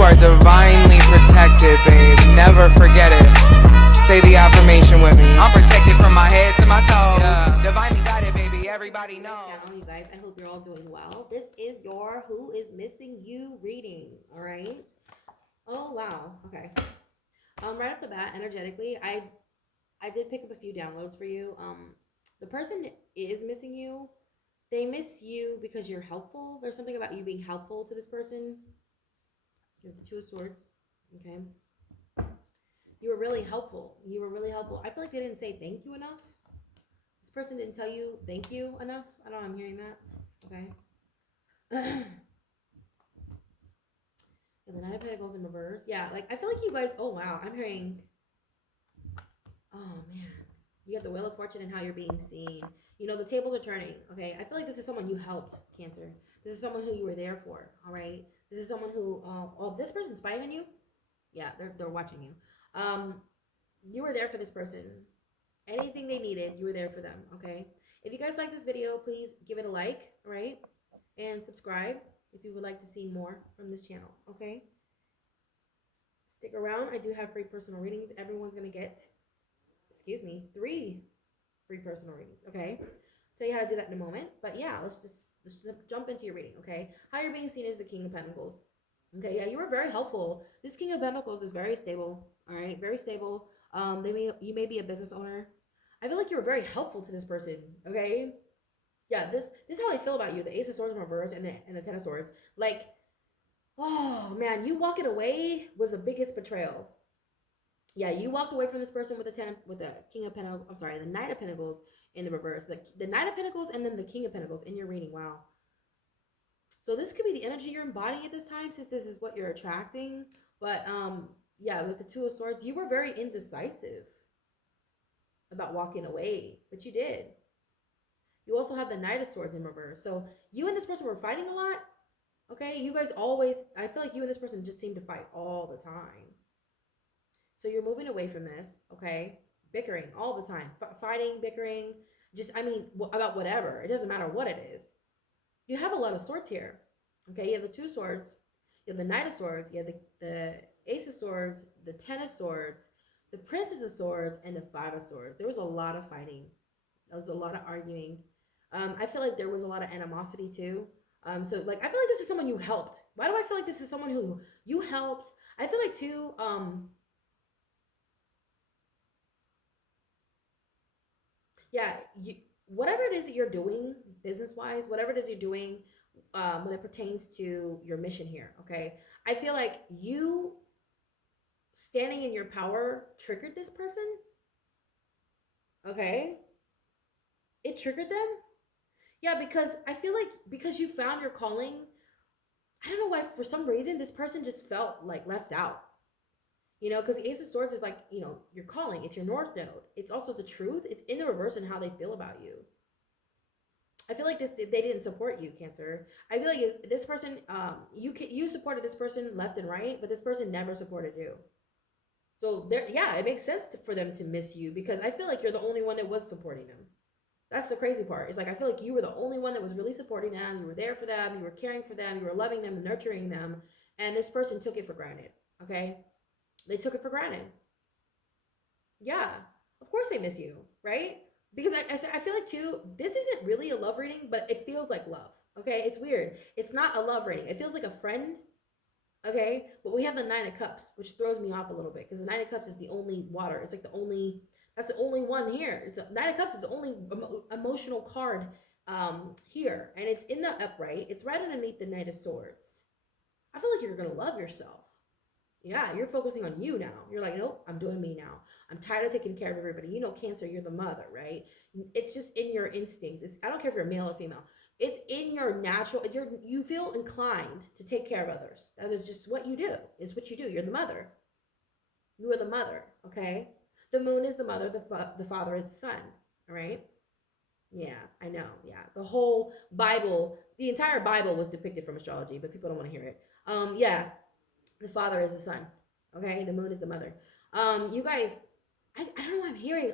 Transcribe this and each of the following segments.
are divinely protected, babe. Never forget it. Say the affirmation with me. I'm protected from my head to my toes. Yeah. Divinely guided, baby. Everybody knows. Channel, you guys. I hope you're all doing well. This is your Who is Missing You reading. All right. Oh wow. Okay. Right off the bat, energetically, I did pick up a few downloads for you. The person is missing you. They miss you because you're helpful. There's something about you being helpful to this person. You have the Two of Swords. Okay. You were really helpful. You were really helpful. I feel like they didn't say thank you enough. This person didn't tell you thank you enough. I don't know, I'm hearing that. Okay. And the Nine of Pentacles in reverse. Yeah, like I feel like you guys, oh wow, I'm hearing, oh man. You got the Wheel of Fortune and how you're being seen. You know, the tables are turning, okay? I feel like this is someone you helped, Cancer. This is someone who you were there for, all right? This is someone who, oh, this person's spying on you? Yeah, they're watching you. You were there for this person. Anything they needed, you were there for them, okay? If you guys like this video, please give it a like, all right? And subscribe if you would like to see more from this channel, okay? Stick around. I do have free personal readings. Everyone's going to get, 3 free personal readings, okay? Tell you how to do that in a moment. But yeah, let's just jump into your reading, okay? How you're being seen is the King of Pentacles. Okay, yeah, you were very helpful. This King of Pentacles is very stable, all right? Very stable. You may be a business owner. I feel like you were very helpful to this person, okay? Yeah, this is how they feel about you. The Ace of Swords in reverse and the Ten of Swords. Like, oh man, you walking away was the biggest betrayal. Yeah, you walked away from this person with the King of Pentacles. I'm sorry, the Knight of Pentacles in the reverse. The Knight of Pentacles and then the King of Pentacles in your reading. Wow. So this could be the energy you're embodying at this time, since this is what you're attracting. But yeah, with the Two of Swords, you were very indecisive about walking away, but you did. You also have the Knight of Swords in reverse. So you and this person were fighting a lot. Okay, you guys always, I feel like you and this person just seem to fight all the time. So you're moving away from this, okay? Bickering all the time, fighting, bickering, just, I mean, about whatever. It doesn't matter what it is. You have a lot of swords here, okay? You have the Two Swords, you have the Knight of Swords, you have the Ace of Swords, the Ten of Swords, the Princess of Swords, and the Five of Swords. There was a lot of fighting. There was a lot of arguing. I feel like there was a lot of animosity too. So like, I feel like this is someone you helped. Why do I feel like this is someone who you helped? I feel like too, yeah, whatever it is that you're doing business-wise, whatever it is you're doing when it pertains to your mission here, okay? I feel like you standing in your power triggered this person, okay? It triggered them. Yeah, because I feel like because you found your calling, I don't know why, for some reason, this person just felt like left out. You know, because the Ace of Swords is like, you know, your calling. It's your North Node. It's also the truth. It's in the reverse in how they feel about you. I feel like they didn't support you, Cancer. I feel like this person, you supported this person left and right, but this person never supported you. So there, yeah, it makes sense for them to miss you, because I feel like you're the only one that was supporting them. That's the crazy part. It's like I feel like you were the only one that was really supporting them. You were there for them. You were caring for them. You were loving them and nurturing them. And this person took it for granted. Okay, they took it for granted. Yeah, of course they miss you, right? Because I feel like too, this isn't really a love reading, but it feels like love. Okay, it's weird. It's not a love reading. It feels like a friend. Okay, but we have the Nine of Cups, which throws me off a little bit, because the Nine of Cups is the only water. It's like the only, that's the only one here. It's the Nine of Cups is the only emotional card here, and it's in the upright. It's right underneath the Knight of Swords. I feel like you're gonna love yourself. Yeah, you're focusing on you now. You're like, nope, I'm doing me now. I'm tired of taking care of everybody. You know, Cancer, you're the mother, right? It's just in your instincts. It's, I don't care if you're male or female. It's in your natural, you feel inclined to take care of others. That is just what you do. It's what you do. You're the mother. You are the mother, okay? The moon is the mother, the father is the son, all right? Yeah, I know. Yeah, the whole Bible, the entire Bible was depicted from astrology, but people don't want to hear it. Yeah, the father is the son, okay? The moon is the mother. You guys, I don't know what I'm hearing.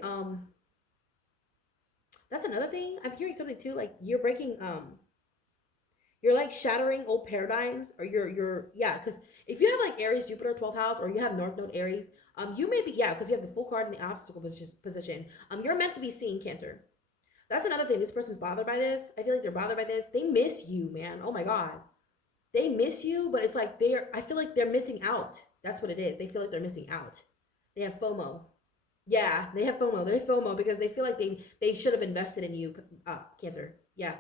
That's another thing. I'm hearing something too, like you're breaking, you're like shattering old paradigms, or you're yeah, because if you have like Aries, Jupiter, 12th house, or you have North Node Aries, you may be, yeah, because you have the full card in the obstacle position. You're meant to be seeing Cancer. That's another thing. This person's bothered by this. I feel like they're bothered by this. They miss you, man. Oh my God. They miss you, but it's like I feel like they're missing out. That's what it is. They feel like they're missing out. They have FOMO. Yeah, they have FOMO. They have FOMO because they feel like they should have invested in you, Cancer. Yeah.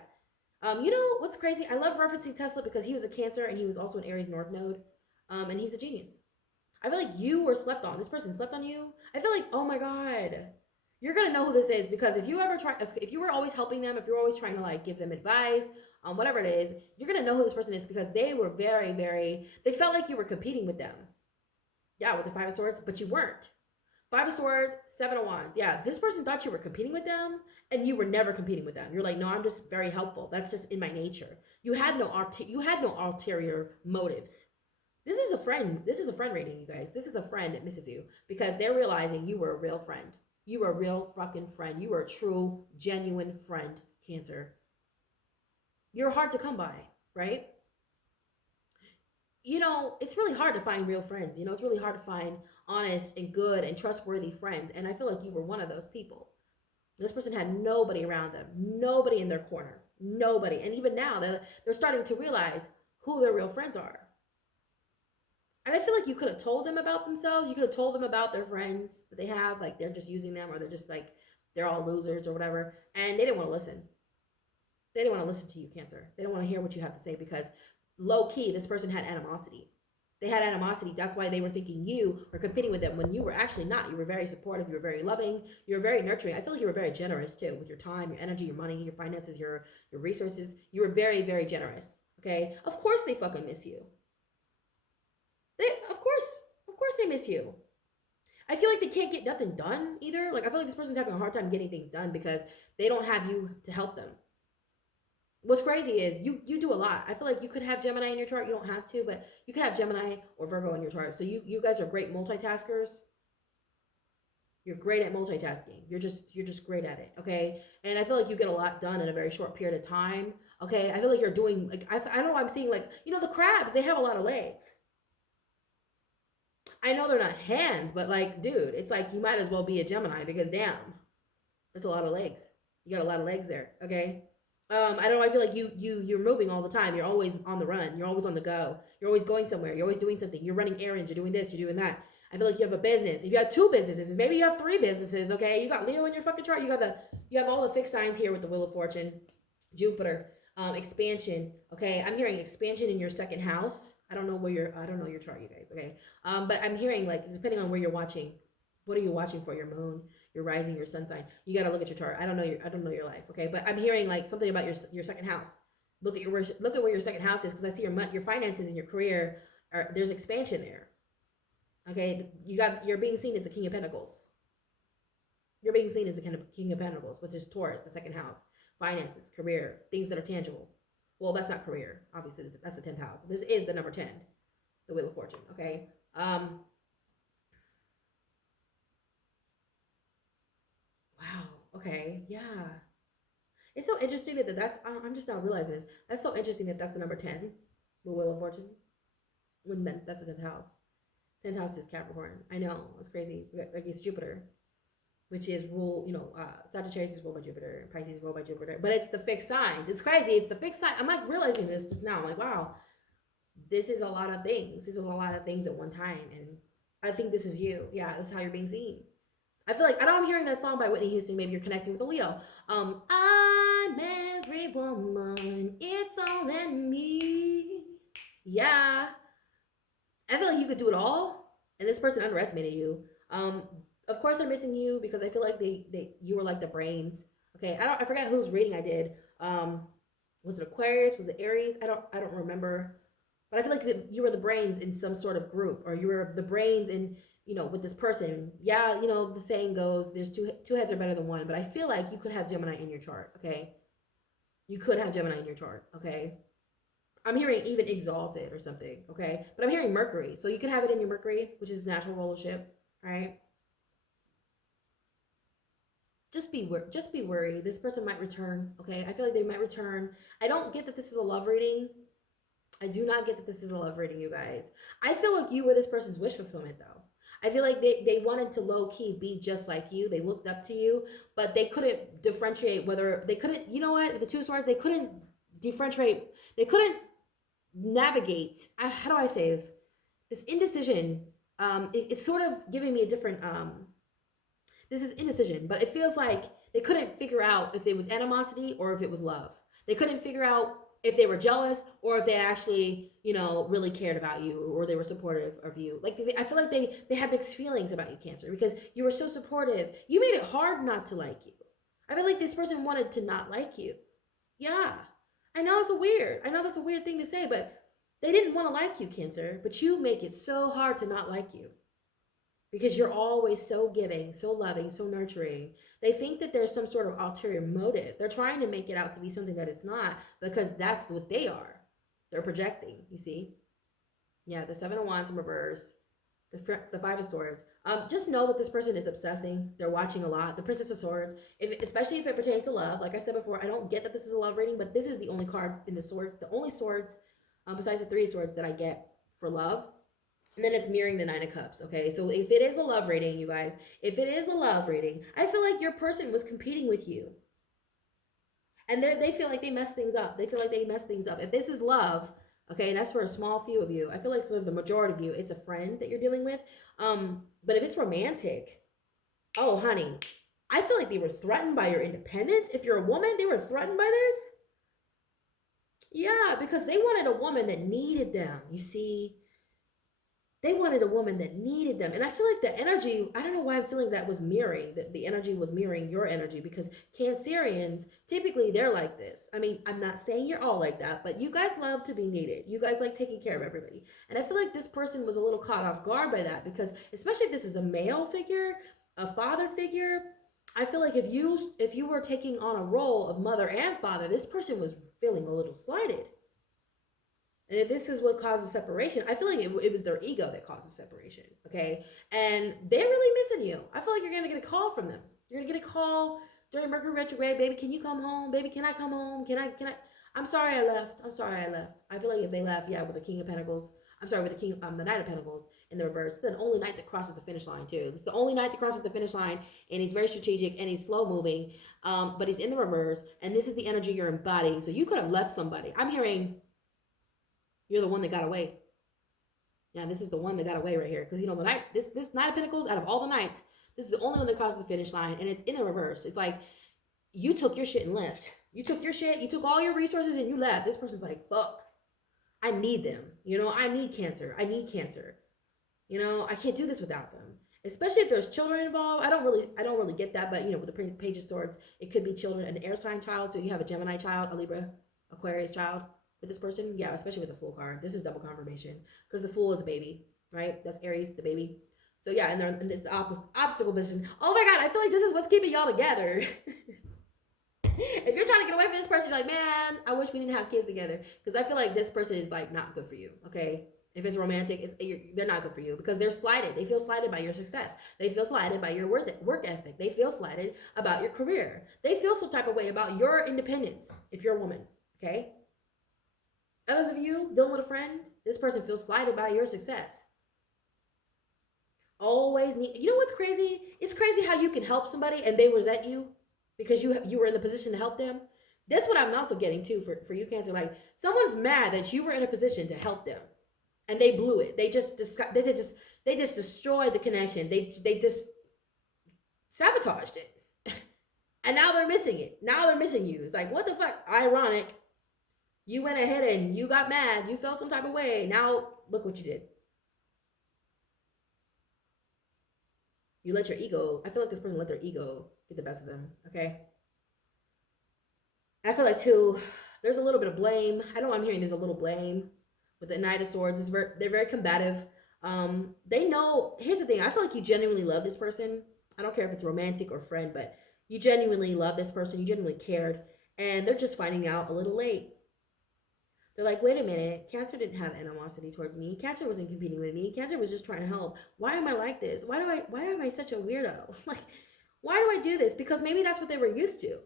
You know what's crazy? I love referencing Tesla because he was a Cancer and he was also an Aries North Node. And he's a genius. I feel like you were slept on. This person slept on you. I feel like, oh my God, you're gonna know who this is because if you ever try, if you were always helping them, if you're always trying to like give them advice, whatever it is, you're gonna know who this person is because they were very, very. They felt like you were competing with them. Yeah, with the Five of Swords, but you weren't. Five of Swords, Seven of Wands. Yeah, this person thought you were competing with them, and you were never competing with them. You're like, no, I'm just very helpful. That's just in my nature. You had no ulterior motives. This is a friend. This is a friend rating, you guys. This is a friend that misses you because they're realizing you were a real friend. You were a real fucking friend. You were a true, genuine friend, Cancer. You're hard to come by, right? You know, it's really hard to find real friends. You know, it's really hard to find honest and good and trustworthy friends. And I feel like you were one of those people. This person had nobody around them, nobody in their corner, nobody. And even now, they're starting to realize who their real friends are. And I feel like you could have told them about themselves. You could have told them about their friends that they have, like they're just using them or they're just like, they're all losers or whatever. And they didn't want to listen. They didn't want to listen to you, Cancer. They don't want to hear what you have to say because low key, this person had animosity. They had animosity. That's why they were thinking you were competing with them when you were actually not. You were very supportive. You were very loving. You were very nurturing. I feel like you were very generous too with your time, your energy, your money, your finances, your resources. You were very, very generous. Okay. Of course they fucking miss you. Of course they miss you. I feel like they can't get nothing done either. Like I feel like this person's having a hard time getting things done because they don't have you to help them. What's crazy is you do a lot. I feel like you could have Gemini in your chart. You don't have to, but you could have Gemini or Virgo in your chart. So you guys are great multitaskers. You're great at multitasking. You're just great at it. Okay. And I feel like you get a lot done in a very short period of time. Okay. I feel like you're doing like I don't know why I'm seeing like, you know, the crabs, they have a lot of legs. I know they're not hands, but like, dude, it's like you might as well be a Gemini because damn, that's a lot of legs. You got a lot of legs there. Okay. I don't know. I feel like you're moving all the time. You're always on the run. You're always on the go. You're always going somewhere. You're always doing something. You're running errands. You're doing this. You're doing that. I feel like you have a business. If you have two businesses, maybe you have three businesses. Okay, you got Leo in your fucking chart. You have all the fixed signs here with the Wheel of Fortune, Jupiter, expansion. Okay, I'm hearing expansion in your second house. I don't know your chart, you guys. Okay, but I'm hearing like depending on where you're watching, what are you watching for? Your moon, your rising, your sun sign. You got to look at your chart. I don't know your life. Okay, but I'm hearing like something about your second house. Look at where your second house is because I see your finances and your career. There's expansion there. Okay, you're being seen as the King of Pentacles. You're being seen as the kind of King of Pentacles, which is Taurus, the second house, finances, career, things that are tangible. Well, that's not career. Obviously, that's the 10th house. This is the number 10, the Wheel of Fortune. Okay. Wow. Okay. Yeah. It's so interesting that's. I'm just now realizing this. That's so interesting that that's the number 10, the Wheel of Fortune. When that's the 10th house. 10th house is Capricorn. I know it's crazy. Like it's Jupiter, which is rule. Sagittarius is ruled by Jupiter. Pisces is ruled by Jupiter. But it's the fixed signs. It's crazy. It's the fixed sign. I'm like realizing this just now. I'm like, wow, this is a lot of things. This is a lot of things at one time, and I think this is you. Yeah, this is how you're being seen. I feel like I know I'm hearing that song by Whitney Houston. Maybe you're connecting with a Leo. I'm every woman. It's all in me. Yeah. I feel like you could do it all, and this person underestimated you. Of course they're missing you because I feel like you were like the brains. Okay, I forget whose reading I did. Was it Aquarius? Was it Aries? I don't remember. But I feel like you were the brains in some sort of group, or you were the brains in with this person. Yeah, the saying goes, there's two heads are better than one. But I feel like you could have Gemini in your chart. Okay, you could have Gemini in your chart. Okay. I'm hearing even exalted or something, okay? But I'm hearing Mercury. So you can have it in your Mercury, which is natural rulership, right? Just be worried. This person might return, okay? I feel like they might return. I don't get that this is a love reading. I do not get that this is a love reading, you guys. I feel like you were this person's wish fulfillment, though. I feel like they wanted to low key be just like you. They looked up to you, but they couldn't differentiate whether they couldn't, you know what? The Two of Swords, they couldn't differentiate, they couldn't navigate. How do I say this? This indecision, it's sort of giving me a different, this is indecision, but it feels like they couldn't figure out if it was animosity or if it was love. They couldn't figure out if they were jealous or if they actually, really cared about you or they were supportive of you. Like I feel like they had mixed feelings about you, Cancer, because you were so supportive. You made it hard not to like you. I feel like this person wanted to not like you. Yeah. I know it's a weird. I know that's a weird thing to say, but they didn't want to like you, Cancer, but you make it so hard to not like you because you're always so giving, so loving, so nurturing. They think that there's some sort of ulterior motive. They're trying to make it out to be something that it's not because that's what they are. They're projecting, you see? Yeah, the Seven of Wands in reverse, the Five of Swords. Just know that this person is obsessing. They're watching a lot. The Princess of Swords, especially if it pertains to love. Like I said before, I don't get that this is a love reading, but this is the only card in the only swords, besides the Three of Swords that I get for love. And then it's mirroring the Nine of Cups, okay? So if it is a love reading, you guys, if it is a love reading, I feel like your person was competing with you. And they feel like they messed things up. They feel like they messed things up. If this is love, okay, and that's for a small few of you, I feel like for the majority of you, it's a friend that you're dealing with. But if it's romantic, oh, honey, I feel like they were threatened by your independence. If you're a woman, they were threatened by this. Yeah, because they wanted a woman that needed them, you see? They wanted a woman that needed them. And I feel like the energy, I don't know why I'm feeling that was mirroring, that the energy was mirroring your energy because Cancerians, typically they're like this. I mean, I'm not saying you're all like that, but you guys love to be needed. You guys like taking care of everybody. And I feel like this person was a little caught off guard by that because especially if this is a male figure, a father figure, I feel like if you were taking on a role of mother and father, this person was feeling a little slighted. And if this is what causes separation, I feel like it was their ego that causes separation. Okay. And they're really missing you. I feel like you're going to get a call from them. You're going to get a call during Mercury retrograde. Baby, can you come home? Baby, can I come home? I'm sorry I left. I'm sorry I left. I feel like if they left, yeah, with the King of Pentacles, I'm sorry, with the Knight of Pentacles in the reverse, it's the only knight that crosses the finish line too. It's the only knight that crosses the finish line, and he's very strategic and he's slow moving, but he's in the reverse, and this is the energy you're embodying. So you could have left somebody. I'm hearing you're the one that got away. Yeah, this is the one that got away right here. Because, the Knight, this Knight of Pentacles, out of all the Knights, this is the only one that crosses the finish line. And it's in the reverse. It's like, you took your shit and left. You took your shit, you took all your resources and you left. This person's like, fuck. I need them. I need Cancer. I need Cancer. I can't do this without them. Especially if there's children involved. I don't really get that. But, with the Page of Swords, it could be children, an air sign child. So you have a Gemini child, a Libra, Aquarius child. With this person, yeah, especially with the Fool card. This is double confirmation because the Fool is a baby, right? That's Aries, the baby. So yeah, and they're in the obstacle position. Oh my God, I feel like this is what's keeping y'all together. If you're trying to get away from this person, you're like, man, I wish we didn't have kids together, because I feel like this person is like not good for you. Okay, if it's romantic, they're not good for you because they're slighted. They feel slighted by your success. They feel slighted by your work ethic. They feel slighted about your career. They feel some type of way about your independence if you're a woman. Okay. Others of you dealing with a friend, this person feels slighted by your success. Always need, what's crazy? It's crazy how you can help somebody and they resent you because you were in the position to help them. That's what I'm also getting too for you, Cancer. Like, someone's mad that you were in a position to help them and they blew it. They just destroyed the connection. They just sabotaged it. And now they're missing it. Now they're missing you. It's like, what the fuck? Ironic. You went ahead and you got mad. You felt some type of way. Now, look what you did. You let your ego, I feel like this person let their ego get the best of them, okay? I feel like, too, there's a little bit of blame. I know I'm hearing there's a little blame with the Knight of Swords. They're very combative. They know, here's the thing. I feel like you genuinely love this person. I don't care if it's romantic or friend, but you genuinely love this person. You genuinely cared. And they're just finding out a little late. They're like, wait a minute, Cancer didn't have animosity towards me. Cancer wasn't competing with me. Cancer was just trying to help. Why am I like this? Why am I such a weirdo? Like, why do I do this? Because maybe that's what they were used to,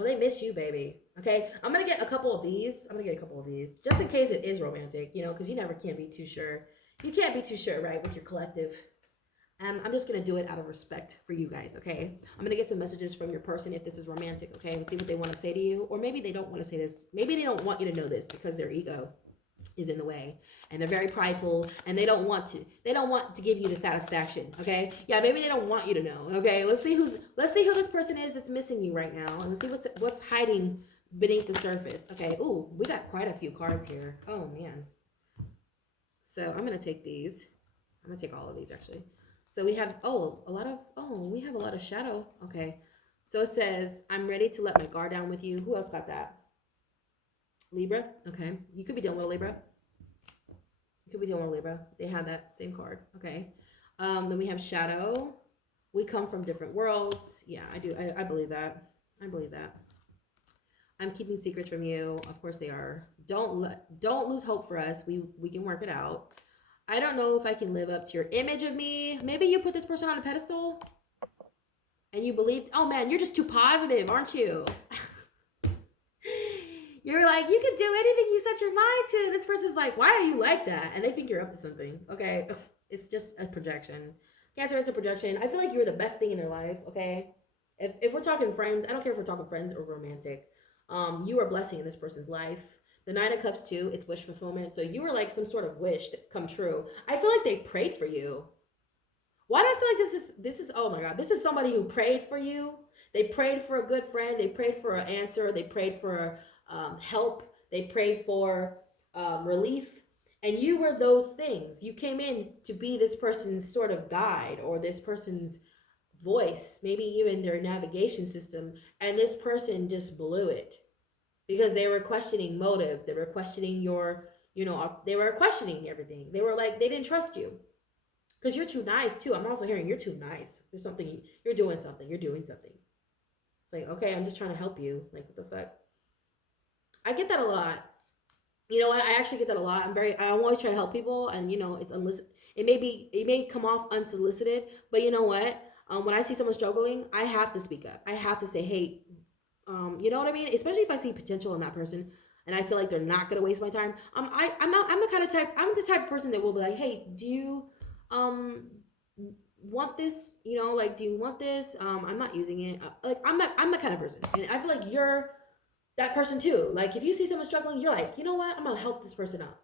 Oh, they miss you, baby. Okay, I'm gonna get a couple of these. I'm gonna get a couple of these just in case it is romantic, you know, because you never can be too sure. You can't be too sure, right, with your collective. I'm just gonna do it out of respect for you guys, okay? I'm gonna get some messages from your person if this is romantic, okay, and see what they want to say to you, or maybe they don't want to say this. Maybe they don't want you to know this because their ego is in the way, and they're very prideful, and they don't want to. They don't want to give you the satisfaction, okay? Yeah, maybe they don't want you to know, okay? Let's see who this person is that's missing you right now, and let's see what's hiding beneath the surface, okay? Ooh, we got quite a few cards here. Oh man. So I'm gonna take these. I'm gonna take all of these actually. So we have we have a lot of shadow. Okay. So it says, I'm ready to let my guard down with you. Who else got that? Libra. Okay. You could be dealing with a Libra. You could be dealing with a Libra. They have that same card. Okay. Then we have shadow. We come from different worlds. Yeah, I do. I believe that. I believe that. I'm keeping secrets from you. Of course they are. Don't lose hope for us. We can work it out. I don't know if I can live up to your image of me. Maybe you put this person on a pedestal and you believe, oh man, you're just too positive, aren't you? You're like, you can do anything you set your mind to. And this person's like, why are you like that? And they think you're up to something. Okay. It's just a projection. Cancer is a projection. I feel like you're the best thing in their life. Okay. If we're talking friends, I don't care if we're talking friends or romantic. You are a blessing in this person's life. The Nine of Cups too, it's wish fulfillment. So you were like some sort of wish that come true. I feel like they prayed for you. Why do I feel like this is oh my god, this is somebody who prayed for you. They prayed for a good friend. They prayed for an answer. They prayed for help. They prayed for relief. And you were those things. You came in to be this person's sort of guide or this person's voice, maybe even their navigation system. And this person just blew it because they were questioning motives. They were questioning your, they were questioning everything. They were like, they didn't trust you because you're too nice too. I'm also hearing you're too nice. There's something, you're doing something. It's like, okay, I'm just trying to help you. Like, what the fuck? I get that a lot. You know what? I actually get that a lot. I'm always trying to help people, and it's unsolicited. It may come off unsolicited, but you know what? When I see someone struggling, I have to speak up. I have to say, hey, you know what I mean? Especially if I see potential in that person, and I feel like they're not gonna waste my time. I'm the type of person that will be like, hey, do you want this? Like, do you want this? I'm not using it. I'm the kind of person, and I feel like you're that person too. Like, if you see someone struggling, you're like, you know what? I'm gonna help this person out.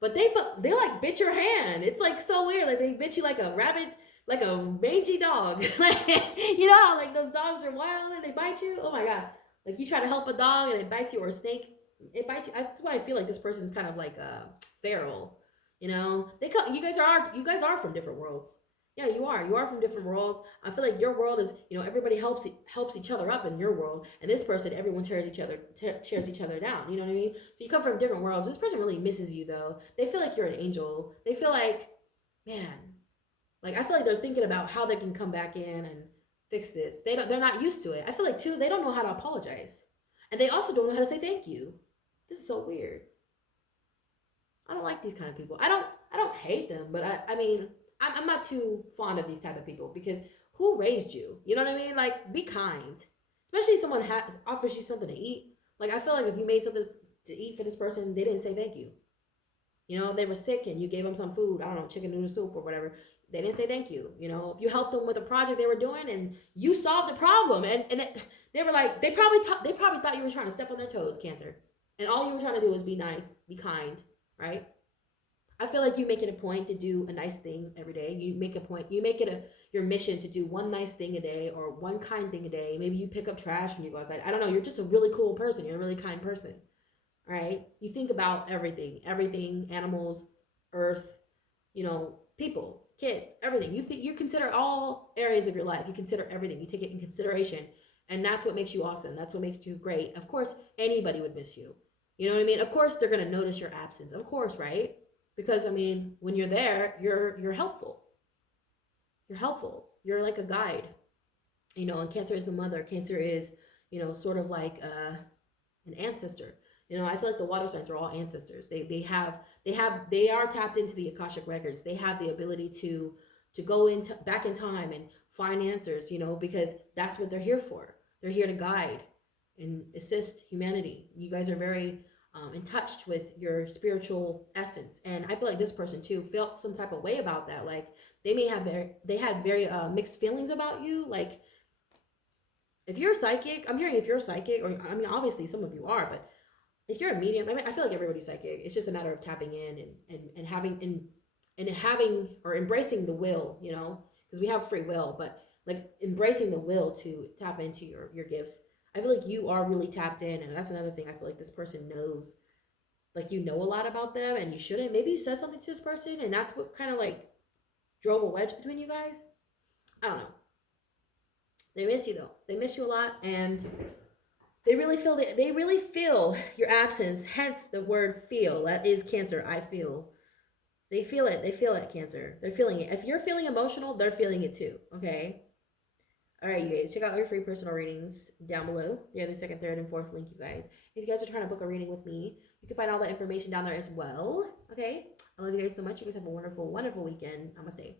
But they like bit your hand. It's like so weird. Like, they bit you like a rabbit, like a mangy dog. Like, you know how like those dogs are wild and they bite you? Oh my god. Like, you try to help a dog and it bites you, or a snake, it bites you. That's what I feel like this person's kind of like feral. You guys are from different worlds. Yeah, you are. You are from different worlds. I feel like your world is, everybody helps each other up in your world, and this person, everyone tears each other down. You know what I mean? So you come from different worlds. This person really misses you though. They feel like you're an angel. They feel like, man, like I feel like they're thinking about how they can come back in and fix this. They're not used to it. I feel like too, they don't know how to apologize, and they also don't know how to say thank you. This is so weird. I don't like these kind of people. I don't hate them, but I mean, I'm not too fond of these type of people because who raised you? You know what I mean? Like, be kind, especially if someone offers you something to eat. Like, I feel like if you made something to eat for this person, they didn't say thank you. They were sick and you gave them some food. I don't know, chicken noodle soup or whatever. They didn't say thank you. If you helped them with a project they were doing and you solved the problem, and they were like, they probably thought you were trying to step on their toes, Cancer, and all you were trying to do was be nice, be kind, right? I feel like you make it a point to do a nice thing every day. You make your mission to do one nice thing a day or one kind thing a day. Maybe you pick up trash when you go outside. I don't know. You're just a really cool person. You're a really kind person, right? You think about everything, animals, earth, people, kids, everything. You consider all areas of your life. You consider everything. You take it in consideration, and that's what makes you awesome. That's what makes you great. Of course, anybody would miss you. You know what I mean? Of course, they're gonna notice your absence. Of course, right? Because I mean, when you're there, you're helpful. You're helpful. You're like a guide. And Cancer is the mother. Cancer is, sort of like an ancestor. I feel like the water signs are all ancestors. They are tapped into the Akashic records. They have the ability to go back in time and find answers, because that's what they're here for. They're here to guide. and assist humanity. You guys are very in touch with your spiritual essence, and I feel like this person too felt some type of way about that. Like they had very mixed feelings about you. Like if you're psychic, I'm hearing if you're psychic, or I mean, obviously some of you are, but if you're a medium, I mean, I feel like everybody's psychic. It's just a matter of tapping in and having and having or embracing the will, you know, because we have free will, but like embracing the will to tap into your gifts. I feel like you are really tapped in, and that's another thing. I feel like this person knows, like you know a lot about them, and you shouldn't. Maybe you said something to this person, and that's what kind of like drove a wedge between you guys. I don't know. They miss you though. They miss you a lot, and they really feel your absence. Hence the word "feel." That is Cancer. I feel. They feel it. They feel it, Cancer. They're feeling it. If you're feeling emotional, they're feeling it too. Okay. All right, you guys. Check out your free personal readings down below. They're the second, third, and fourth link, you guys. If you guys are trying to book a reading with me, you can find all that information down there as well. Okay. I love you guys so much. You guys have a wonderful, wonderful weekend. Namaste.